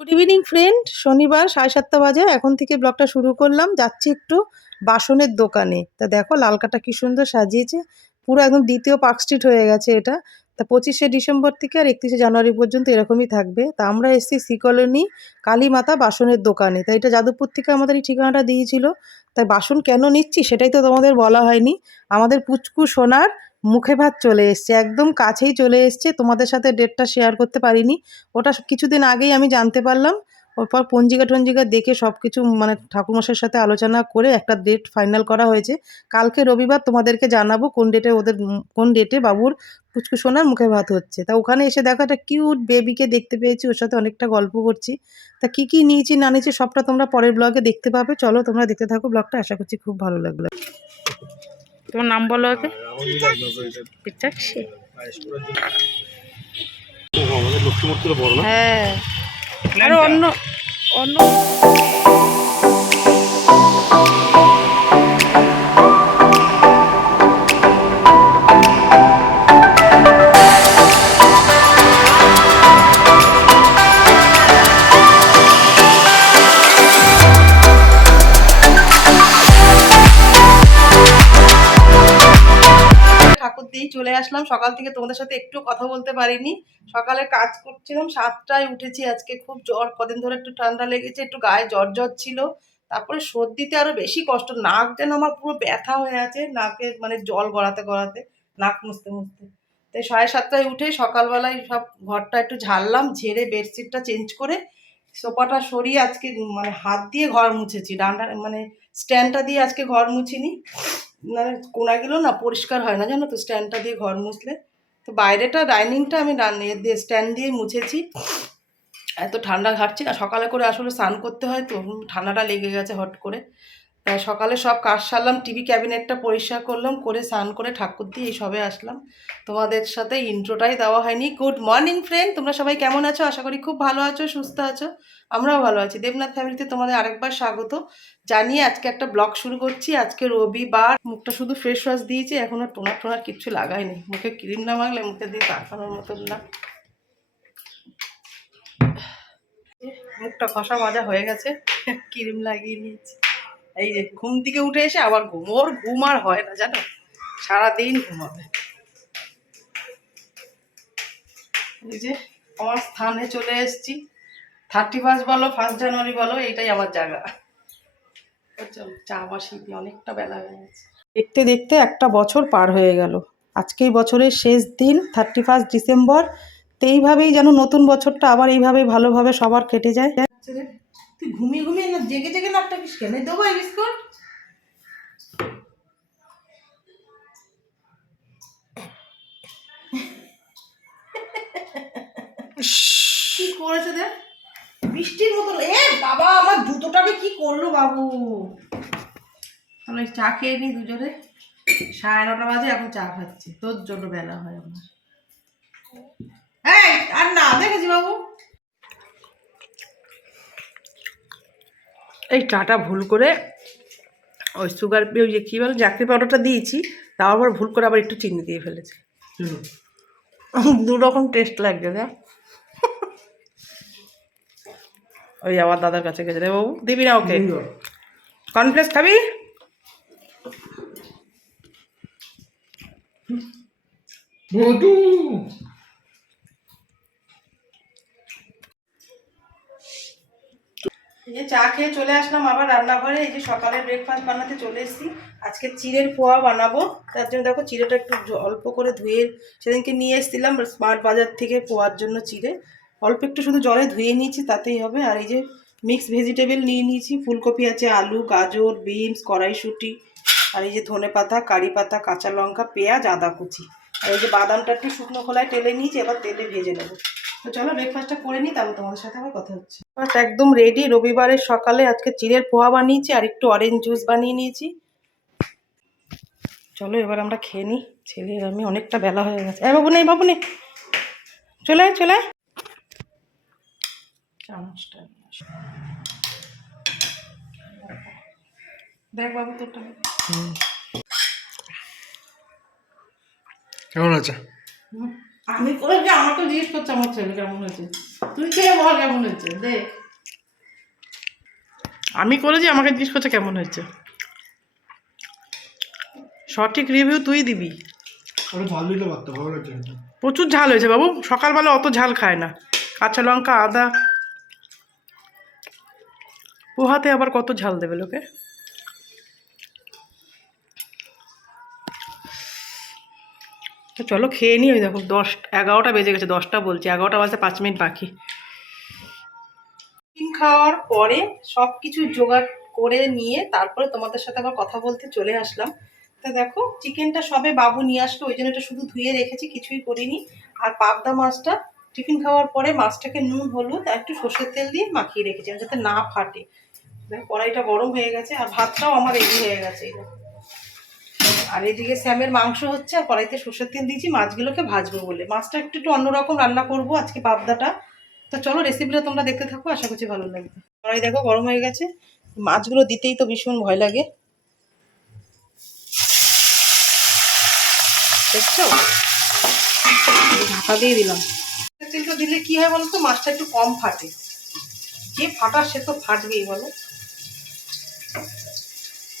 Good evening friend, শনিবার 7:30 বাজে। এখন থেকে ব্লগটা শুরু করলাম। যাচ্ছি একটু বাসনের দোকানে। তা দেখো লালকাটা কি সুন্দর সাজিয়েছে, পুরো একদম দ্বিতীয় পার্ক স্ট্রিট হয়ে গেছে এটা। তা 25শে ডিসেম্বর থেকে আর 31শে জানুয়ারি পর্যন্ত এরকমই থাকবে। তা আমরা এসেছি সি কলোনি কালীমাতা বাসনের দোকানে। তা এটা যাদবপুর থেকে আমাদের এই ঠিকানাটা দিয়েছিল। তাই বাসন কেন নিচ্ছি সেটাই তো তোমাদের বলা হয়নি। আমাদের পুচকু সোনার মুখে ভাত চলে এসছে, একদম কাছেই চলে এসছে। তোমাদের সাথে ডেটটা শেয়ার করতে পারিনি, ওটা কিছুদিন আগেই আমি জানতে পারলাম। ওরপর পঞ্জিকা টঞ্জিকা দেখে সব কিছু মানে ঠাকুরমশাইয়ের সাথে আলোচনা করে একটা ডেট ফাইনাল করা হয়েছে। কালকে রবিবার তোমাদেরকে জানাবো কোন ডেটে কোন ডেটে বাবুর পুচকু সোনার মুখে ভাত হচ্ছে। তা ওখানে এসে দেখো একটা কিউট বেবিকে দেখতে পেয়েছি, ওর সাথে অনেকটা গল্প করছি। তা কি কি নিয়েছি না নিয়েছি সবটা তোমরা পরের ব্লগে দেখতে পাবে। চলো তোমরা দেখতে থাকো ব্লগটা, আশা করছি খুব ভালো লাগলো। তোমার নাম বলো আগে। পিচাক্ষী। হ্যাঁ, আরো অন্য অন্য ঠাকুর দিয়েই চলে আসলাম। সকাল থেকে তোমাদের সাথে একটু কথা বলতে পারিনি। সকালে কাজ করছিলাম, 7টায় উঠেছি। আজকে খুব জ্বর, কদিন ধরে একটু ঠান্ডা লেগেছে, একটু গায়ে জ্বর জ্বর ছিল। তারপরে সর্দিতে আরো বেশি কষ্ট, নাক যেন আমার পুরো ব্যথা হয়ে আছে, নাকে মানে জল গড়াতে গড়াতে, নাক মুছতে মুছতে। তাই 7:30টায় উঠে সকালবেলায় সব ঘরটা একটু ঝাড়লাম, ঝেড়ে বেডশিটটা চেঞ্জ করে সোফাটা সরিয়ে আজকে মানে হাত দিয়ে ঘর মুছেছি। ডান্ডা মানে স্ট্যান্ডটা দিয়ে আজকে ঘর মুছিনি, মানে কোনাগুলো না পরিষ্কার হয় না জানো তো স্ট্যান্ডটা দিয়ে ঘর মুছলে। তো বাইরেটা ডাইনিংটা আমি দিয়ে স্ট্যান্ড দিয়ে মুছেছি। এত ঠান্ডা ঘাটছি না, সকালে করে আসলে স্নান করতে হয় তো ঠান্ডাটা লেগে গেছে হট করে। তাই সকালে সব কাজ সারলাম, টিভি ক্যাবিনেটটা পরিষ্কার করলাম, করে স্নান করে ঠাকুর দিয়ে এই সবে আসলাম। তোমাদের সাথে ইন্ট্রোটাই দেওয়া হয়নি। গুড মর্নিং ফ্রেন্ড, তোমরা সবাই কেমন আছো? আশা করি খুব ভালো আছো, সুস্থ আছো। আমরাও ভালো আছি। দেবনাথ ফ্যামিলিতে তোমাদের আরেকবার স্বাগত জানিয়ে আজকে একটা ব্লগ শুরু করছি। আজকে রবিবার, মুখটা শুধু ফ্রেশ ওয়াশ দিয়েছি, এখনও টোনার টোনার কিচ্ছু লাগাইনি। মুখে ক্রিম না মাখলে মুখে দিয়ে তাকানোর মতন না। মুখটা ঘষা মাজা হয়ে গেছে, ক্রিম লাগিয়ে নিয়েছি। এই যে ঘুম থেকে উঠে এসে আবার ঘুম, ওর ঘুম আর হয় না জানো, সারাদিন ঘুমাবে। এই যে আমার স্থানে চলে এসেছি। 31 বলো 1 জানুয়ারি বলো, এইটাই আমার জায়গা। চলো চা বসিয়ে, অনেকটা বেলা হয়ে গেছে। দেখতে দেখতে একটা বছর পার হয়ে গেল। আজকেই বছরের শেষ দিন, 31 ডিসেম্বর। তো এইভাবেই যেন নতুন বছরটা আবার এইভাবেই ভালোভাবে সবার কেটে যায়। তুই ঘুমিয়ে ঘুমিয়ে না জেগে জেগে নাকটা কিস কেন দেবো এই বিস্কুট? কি করেছে দেখ, বৃষ্টির মতো। এ বাবা, আমার জুতোটাকে কি করলো বাবু। তাহলে চা খেয়ে নি দুজনে। 9:30 বাজে, এখন চা খাচ্ছি। তোর জন্য বেলা হয় আমার। এই আর না দেখেছি বাবু। এই চাটা ভুল করে ওই সুগার ওই যে কী বলে জাকরি পাউডারটা দিয়েছি, তাও আবার ভুল করে আবার একটু চিনি দিয়ে ফেলেছি। দু রকম টেস্ট লাগছে না। ওই আবার দাদার কাছে গেছে রে বাবু, দিবি না ওকে? কর্নফ্লেক্স খাবি? এই যে চা খেয়ে চলে আসলাম আবার রান্নাঘরে। এই যে সকালে ব্রেকফাস্ট বানাতে চলে এসেছি। আজকে চিড়ের পোহা বানাবো। তার জন্য দেখো চিড়েটা একটু অল্প করে ধুয়ে সেদিনকে নিয়ে এসেছিলাম স্মার্ট বাজার থেকে পোহার জন্য চিড়ে। অল্প একটু শুধু জলে ধুয়ে নিয়েছি, তাতেই হবে। আর এই যে মিক্স ভেজিটেবল নিয়ে নিয়েছি, ফুলকপি আছে, আলু, গাজর, বিনস, কড়াইশুঁটি, আর এই যে ধনে পাতা, কারি পাতা, কাঁচা লঙ্কা, পেঁয়াজ, আদা কুচি। আর এই যে বাদামটা একটু শুকনো খোলায় টেলে নিয়েছি, এবার তেলে ভেজে নেবো। তো চলো ব্রেকফাস্টটা করে নিই, তারপর তোমাদের সাথে আমার কথা হচ্ছে। একদম রেডি। রবিবারের সকালে আজকে চিড়ের পোহা বানিয়েছি আর একটু অরেঞ্জ জুস বানিয়ে নিয়েছি। চলো এবার আমরা খেয়ে নিই। ছেলের আমি অনেকটা বেলা হয়ে গেছে। বাবু নেই, বাবু নেই, চলে আয় চলে আয়। চামচটা দেখ বাবু তোরটা কেমন আছে? আমি করে যে আমাকে জিজ্ঞেস করছে আমার ছেলে কেমন হয়েছে। তুই খেয়ে বল কেমন হয়েছে দেখ। আমি করেছি, আমাকে জিজ্ঞেস করছে কেমন হয়েছে। সঠিক রিভিউ তুই দিবি। আরো ঝাল দিতে পারতো, ভালো লাগছে কিন্তু। প্রচুর ঝাল হয়েছে বাবু, সকালবেলা অত ঝাল খায় না। কাঁচা লঙ্কা, আদা, পোহাতে আবার কত ঝাল দেবে লোকে। তো চলো খেয়ে নিই। ওই দেখো 11টা বেজে গেছে, 10টা বলছি, 11টা বাজতে 5 মিনিট বাকি। টিফিন খাওয়ার পরে সব কিছু জোগাড় করে নিয়ে তারপরে তোমাদের সাথে আবার কথা বলতে চলে আসলাম। তা দেখো চিকেনটা সবে বাবু নিয়ে আসলো, ওই জন্য এটা শুধু ধুয়ে রেখেছি, কিছুই করিনি। আর পাবদা মাছটা টিফিন খাওয়ার পরে মাছটাকে নুন হলুদ আর একটু সর্ষের তেল দিয়ে মাখিয়ে রেখেছি যাতে না ফাটে। কড়াইটা গরম হয়ে গেছে আর ভাতটাও আমার রেডি হয়ে গেছে। আর এদিকে স্যামের মাংস হচ্ছে আর কড়াইতে সর্ষের তেল দিয়েছি মাছগুলোকে ভাজবো বলে। মাছটা একটু একটু অন্যরকম রান্না করবো আজকে পাবদাটা। তো চলো রেসিপিটা তোমরা দেখতে থাকো, আশা করছি ভালো লাগবে। কড়াই দেখো গরম হয়ে গেছে, মাছগুলো দিতেই তো ভীষণ ভয় লাগে, দেখছো? ঢাকা দিয়ে দিলাম। তেলটা দিলে কি হয় বলো তো, মাছটা একটু কম ফাটে। যে ফাটা সে তো ফাটবেই বলো,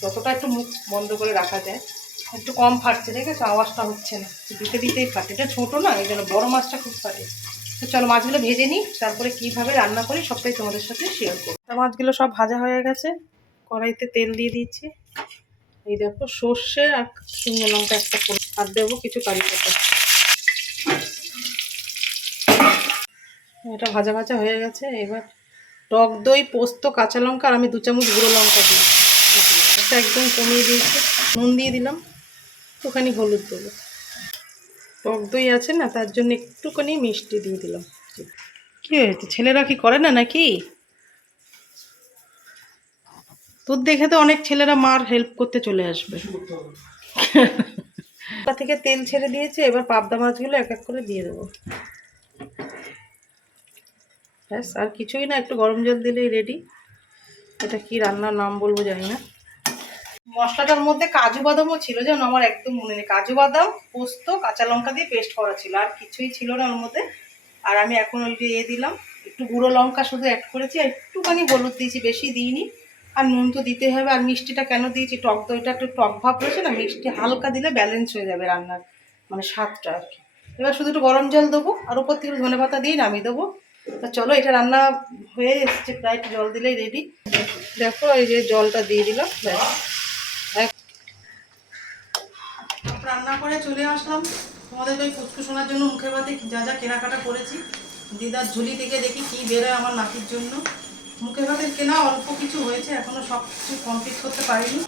যতটা একটু মুখ বন্ধ করে রাখা যায়। একটু কম ফাটছে, দেখেছো আওয়াজটা হচ্ছে না, দিতে দিতেই ফাটে। এটা ছোটো না, এই জন্য বড়ো মাছটা খুব ফাটে। তো চলো মাছগুলো ভেজে নিই, তারপরে কীভাবে রান্না করি সবটাই তোমাদের সাথে শেয়ার করবো। মাছগুলো সব ভাজা হয়ে গেছে, কড়াইতে তেল দিয়ে দিচ্ছি। এই দেখো সর্ষে আর শুকনো লঙ্কা একটা করে, আর দেবো কিছু কারি পাতা। এটা ভাজা ভাজা হয়ে গেছে। এবার টক দই, পোস্ত, কাঁচা লঙ্কা আর আমি 2 চামচ গুঁড়ো লঙ্কা দিই, এটা একদম কমিয়ে দিয়েছি। নুন দিয়ে দিলাম, একটুখানি হলুদ দেবো, টক দই আছে না তার জন্য একটুখানি মিষ্টি দিয়ে দিলাম। কি হয়েছে, ছেলেরা কি করে না নাকি? তোর দেখে তো অনেক ছেলেরা মার হেল্প করতে চলে আসবে। থেকে তেল ছেড়ে দিয়েছে, এবার পাবদা মাছগুলো এক এক করে দিয়ে দেবো। ব্যাস আর কিছুই না, একটু গরম জল দিলেই রেডি। এটা কি রান্নার নাম বলবো জানি না। মশলাটার মধ্যে কাজু বাদামও ছিল, যেন আমার একদম মনে নেই। কাজু বাদাম, পোস্ত, কাঁচা লঙ্কা দিয়ে পেস্ট করা ছিল, আর কিছুই ছিল না ওর মধ্যে। আর আমি এখন ওই যে দিলাম একটু গুঁড়ো লঙ্কা শুধু অ্যাড করেছি, আর একটুখানি হলুদ দিয়েছি, বেশি দিইনি। আর নুন তো দিতে হবে। আর মিষ্টিটা কেন দিয়েছি, টক দইটা একটু টক ভাব রয়েছে না, মিষ্টি হালকা দিলে ব্যালেন্স হয়ে যাবে রান্নার মানে স্বাদটা আর কি। এবার শুধু একটু গরম জল দেবো আর উপর থেকে ধনেপাতা দিয়ে নামিয়ে দেবো। তা চলো এটা রান্না হয়ে এসছে প্রায়, একটু জল দিলেই রেডি। দেখো এই যে জলটা দিয়ে দিলাম, রান্না করে চলে আসলাম। তোমাদের ওই পুচকু শোনার জন্য মুখে ভাতে যা যা কেনাকাটা করেছি, দিদার ঝুলি থেকে দেখি কি বেরোয় আমার নাতির জন্য। মুখে ভাতে কেনা অল্প কিছু হয়েছে, এখনো সব কিছু কমপ্লিট করতে পারিনি।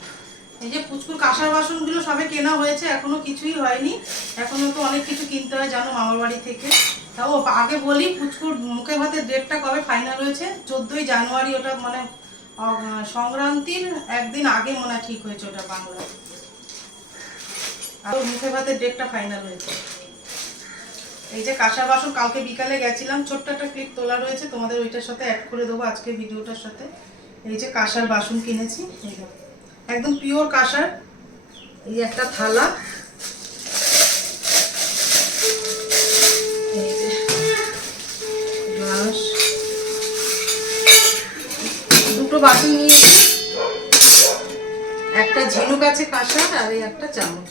এই যে পুচকুর কাঁসার বাসনগুলো সবে কেনা হয়েছে, এখনো কিছুই হয়নি। এখনো তো অনেক কিছু কিনতে হয় জানো মামার বাড়ি থেকে। তাও আগে বলি, পুচকুর মুখে ভাতের ডেটটা কবে ফাইনাল হয়েছে, 14ই জানুয়ারি। ওটা মানে সংক্রান্তির একদিন আগে মনে হয় ঠিক হয়েছে ওটা বাংলা। আর মুখে ভাতের ডেটটা ফাইনাল হয়েছে। এই যে কাঁসার বাসন কালকে বিকালে গেছিলাম, ছোট্ট একটা ক্লিপ তোলা রয়েছে, তোমাদের ওইটার সাথে অ্যাড করে দেবো আজকে ভিডিওটার সাথে। এই যে কাঁসার বাসন কিনেছি, একদম পিওর কাঁসার। এই একটা থালা, এই যে গ্লাস, দুটো বাসন নিয়েছি, একটা ঝিনুক আছে কাঁসার, আর এই একটা চামচ।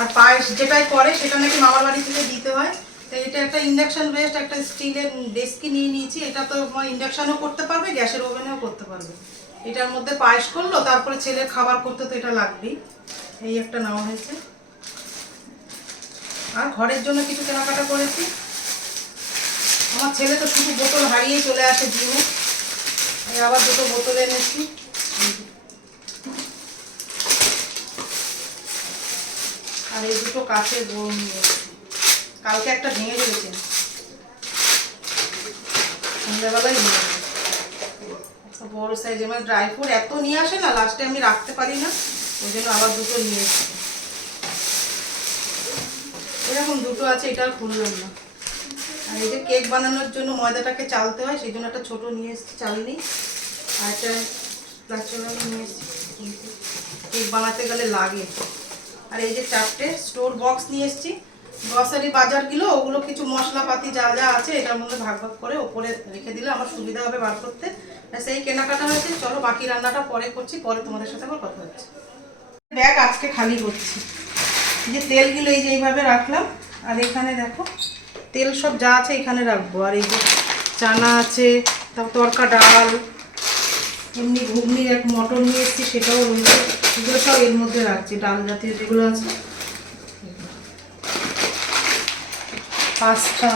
আর পায়েস যেটাই করে সেটা নাকি মামার বাড়ি থেকে দিতে হয়। তো এটা একটা ইন্ডাকশন বেস্ট একটা স্টিলের ডেস্কি নিয়ে নিয়েছি। এটা তো ইন্ডাকশানও করতে পারবে, গ্যাসের ওভেনেও করতে পারবে। এটার মধ্যে পায়েস করলো, তারপরে ছেলের খাবার করতে তো এটা লাগবেই। এই একটা নেওয়া হয়েছে। আর ঘরের জন্য কিছু কেনাকাটা করেছি। আমার ছেলে তো শুধু বোতল হারিয়েই চলে আসে জিমে, আবার দুটো বোতল এনেছি। আর এই দুটো কাঁচের বোম নিয়ে এসেছি, কালকে একটা ভেঙে গেছে, সন্ধ্যাবেলায় নিয়ে আসে বড় সাইজ। আমার ড্রাই ফ্রুট এত নিয়ে আসে না, লাস্টে আমি রাখতে পারি না, ওই জন্য আবার দুটো নিয়ে এসেছি। এরকম দুটো আছে, এটা আর খুললাম না। আর এই যে কেক বানানোর জন্য ময়দাটাকে চালতে হয়, সেই জন্য একটা ছোটো নিয়ে এসেছি চালনি। আর একটা প্লাস্টিক নিয়ে এসেছি, কেক বানাতে গেলে লাগে। আর এই যে 4টে স্টোর বক্স নিয়ে এসেছি, গ্রসারি বাজারগুলো ওগুলো কিছু মশলাপাতি যা যা আছে এটার মধ্যে ভাগ ভাগ করে ওপরে রেখে দিলে আমার সুবিধা হবে বার করতে। সেই কেনাকাটা হয়েছে, চলো বাকি রান্নাটা পরে করছি, পরে তোমাদের সাথে আবার কথা হচ্ছে। ব্যাগ আজকে খালি করছি। এই যে তেলগুলো এই যে এইভাবে রাখলাম, আর এখানে দেখো তেল সব যা আছে এখানে রাখবো। আর এই যে চানা আছে, তারপর তরকা ডাল, এমনি ঘুগনির এক মটর নিয়ে এসেছি সেটাও রয়েছে, এগুলো সব এর মধ্যে রাখছি। ডাল জাতীয় যেগুলো আছে, পাস্তা,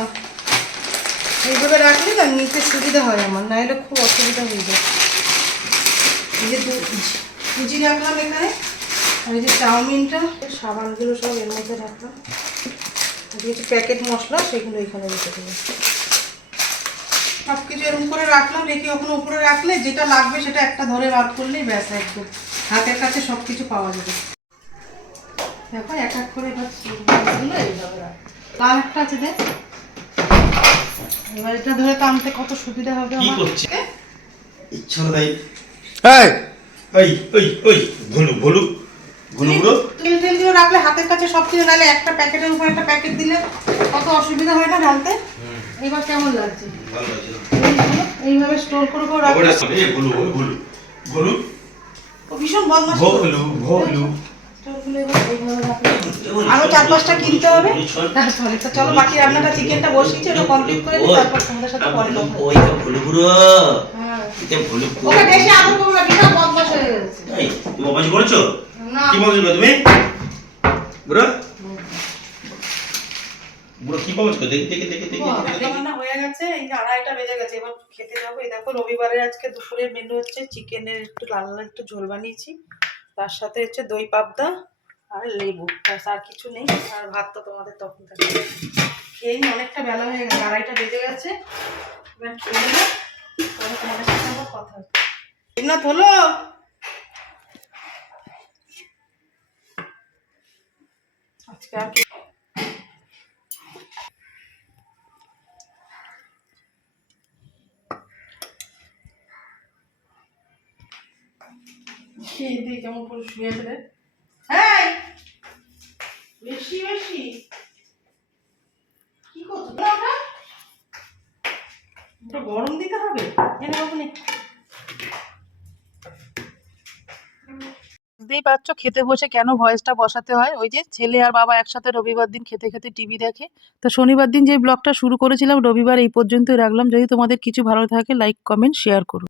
এইভাবে রাখলে না নিতে সুবিধা হয় আমার, নাহলে খুব অসুবিধা হয়ে যায়। এই যে সুজি রাখলাম এখানে, আর এই যে চাউমিনটা, সাবানগুলো সব এর মধ্যে রাখলাম, কিছু প্যাকেট মশলা সেগুলো এখানে রেখে দেবো। সব কিছু এরকম করে রাখলাম, রেখে ওখানে উপরে রাখলে যেটা লাগবে সেটা একটা ধরে বার করলেই ব্যাস, একদম হাতের কাছে সব কিছু পাওয়া যাবে। দেখো এক এক করে এবার এইভাবে রাখ। লাল একটা আছে দেখ, এবার এটা ধরে টানতে কত সুবিধা হবে আমার। ইচ্ছা নাই এই ওই ওই ওই ভুলু ভুলু ভুলু ভুলু তেল তেল দিয়ে রাখলে হাতের কাছে সব কিছু, নাহলে একটা প্যাকেটের উপর একটা প্যাকেট দিলে কত অসুবিধা হয় না ঢালতে। এবার কেমন লাগছে? ভালো লাগছে এইভাবে স্টোর করে করে রাখলে এই ভুলু ভুলু ভুলু ভীষণ বদমাশ। ভুলু ভুলু আরো 4-5টা কিনতে হবে তারপরে। তো চলো বাকি রান্নাটা, চিকেনটা বসিয়েছি, ওটা কমপ্লিট করে দিই, তারপর তোমাদের সাথে পরে কথা হবে। ওই ভুলু ভুলু হ্যাঁ, এটা ভুলু ওকে বেশি আদর করবো না, বিশাল বদমাশ হয়ে গেছে। এই তুমি অবাজ করেছো? না কি বলছো তুমি বুড়ো বুড়ো কি বলছো? দেখি দেখি দেখি দেখি রান্না হয়ে গেছে, এই যে 2:30টা বেজে গেছে, এবার খেতে যাবো। এই দেখো রবিবারের আজকে দুপুরের মেনু হচ্ছে চিকেনের একটু লাল লাল একটু ঝোল বানিয়েছি, তার সাথে হচ্ছে দই পাবদা আর লেবু, ব্যাস আর কিছু নেই। আর ভাত তো তোমাদের তখন থাকে। খেয়ে নিই, অনেকটা বেলা হয়ে গেছে, 2:30টা বেজে গেছে। এবার খেয়ে নেবো, তবে তোমাদের সাথে আবার কথা হচ্ছে। না হলো আজকে আর কি খেয়ে দিয়ে কেমন করে শুয়ে দেবে। হ্যাঁ বেশি বেশি কি করছো ওটা? ওটা গরম দিতে হবে, এনে বাবু নে। বুঝতেই পারছো খেতে বসে কেন ভয়েসটা বসাতে হয়। ওই যে ছেলে আর বাবা একসাথে রবিবার দিন খেতে খেতে টিভি দেখে। তো শনিবার দিন যে ব্লগটা শুরু করেছিলাম, রবিবার এই পর্যন্তই রাখলাম। যদি তোমাদের কিছু ভালো থাকে লাইক কমেন্ট শেয়ার করো।